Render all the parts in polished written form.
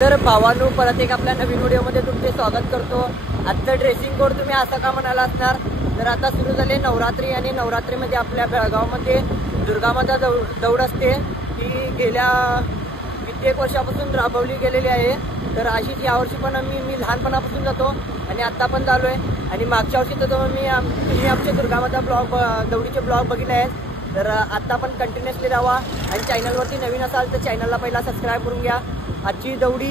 तर भावांनो, परत एक आपल्या नवीन व्हिडिओमध्ये तुमचे स्वागत करतो। आजचं ड्रेसिंग कोड तुम्ही असं का म्हणाला असणार, तर आता सुरू झाले नवरात्री आणि नवरात्रीमध्ये आपल्या बेळगावमध्ये दुर्गामाता दौड असते। ही गेल्या कित्येक वर्षापासून राबवली गेलेली आहे। तर अशीच यावर्षी पण मी लहानपणापासून जातो आणि आता पण चालू आहे। आणि मागच्या वर्षी तर मी आमचे दुर्गामाता दौडीचे ब्लॉग बघितले आहेत। तर आता पण कंटिन्युअसली राहा आणि चॅनलवरती नवीन असाल तर चॅनलला पहिला सबस्क्राईब करून घ्या। आजची दौडी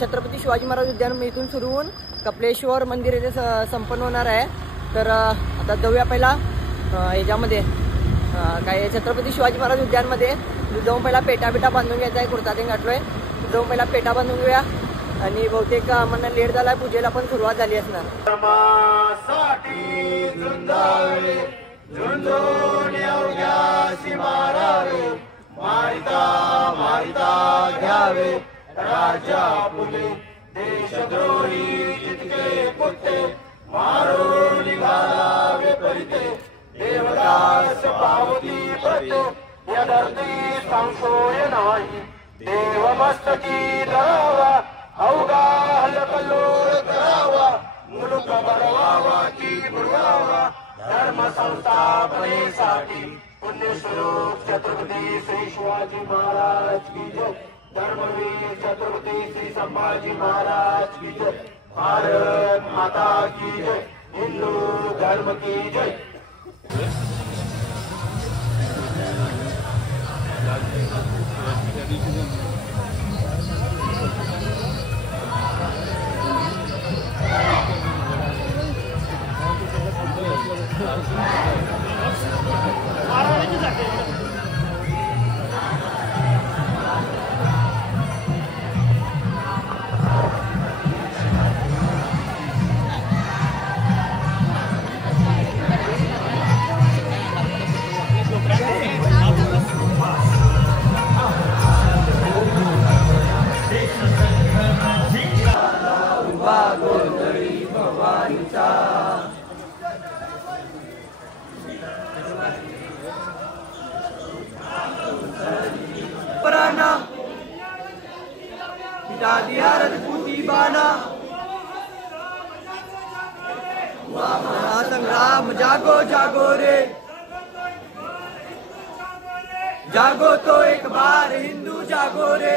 छत्रपती शिवाजी महाराज उद्यान इथून सुरू होऊन कपलेश्वर मंदिर येथे संपन्न होणार आहे। तर आता जाऊया पहिला ह्याच्यामध्ये काय छत्रपती शिवाजी महाराज उद्यानमध्ये जाऊन पहिला पेटा बांधून घ्यायचा आहे। कुर्ता ते गाठलोय, जाऊन पहिला पेटा बांधून घेऊया आणि बहुतेक आम्हाला लेट झालाय, पूजेला पण सुरुवात झाली असणार। मारिता घ्यावे राजा पुले देशद्रोही जितके पुते मारो निघालावे परिते देवदास पावती प्रते या धरती संशोय नाही देव मस्तकी धरावा अवघा हलकल्लोळ करावा मुलुक बळवावा की बुडवावा धर्म संस्थापनेसाठी पुण्यस्वरूप छत्रपती श्री शिवाजी महाराज की जय। धर्मवीर छत्रपती श्री संभाजी महाराज की जय। भारत माता की जय। हिंदू धर्म की जय। संग्राम जागो जागो रे, जागो तो एक बार हिंदू जागो रे,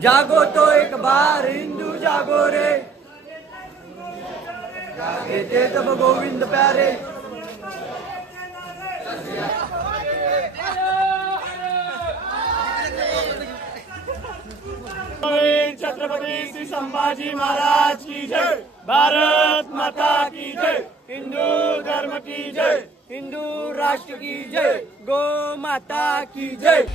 जागो तो एक बार हिंदू जागो रे, जागे थे तब गोविंद प्यारे। छत्रपती श्री संभाजी महाराज की जय। भारत माता की जय। हिंदू धर्म की जय। हिंदू राष्ट्र की जय। गो माता की जय।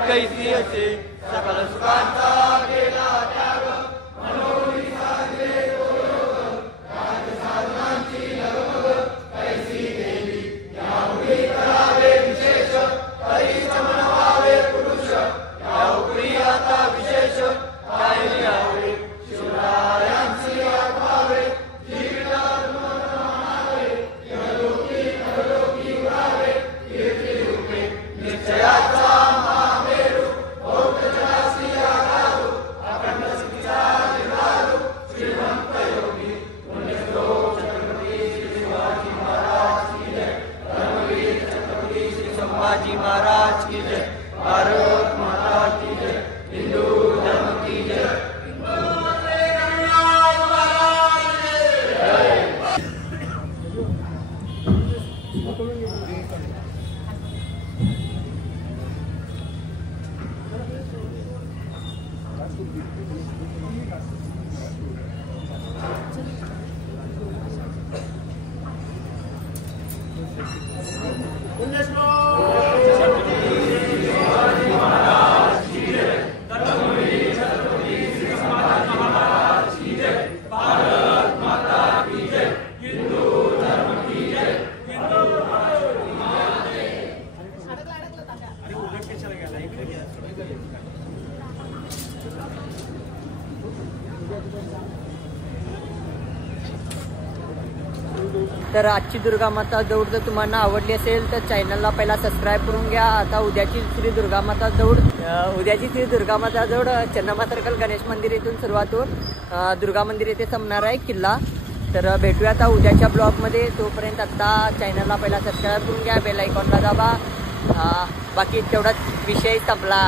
कैसी असे सकल सुखांचा गेला त्याग मनोरी साधले तो योग राजसाधनांची लगबग कैसी गेली या संभाजी महाराज की जय, भारत माता की जय, हिंदू धर्म की जय। तर आजची दुर्गा माता दौड जर तुम्हाला आवडली असेल तर चॅनलला पहिला सबस्क्राईब करून घ्या। आता उद्याची श्री दुर्गा माता दौड चन्नामा सर्कल गणेश मंदिर येथून सुरुवात होऊन दुर्गा मंदिर येथे संपणार आहे किल्ला। तर भेटूया आता उद्याच्या ब्लॉगमध्ये। तोपर्यंत आता चॅनलला पहिला सबस्क्राईब करून घ्या, बेल आयकॉनला दाबा। बाकी तेवढाच विषय संपला।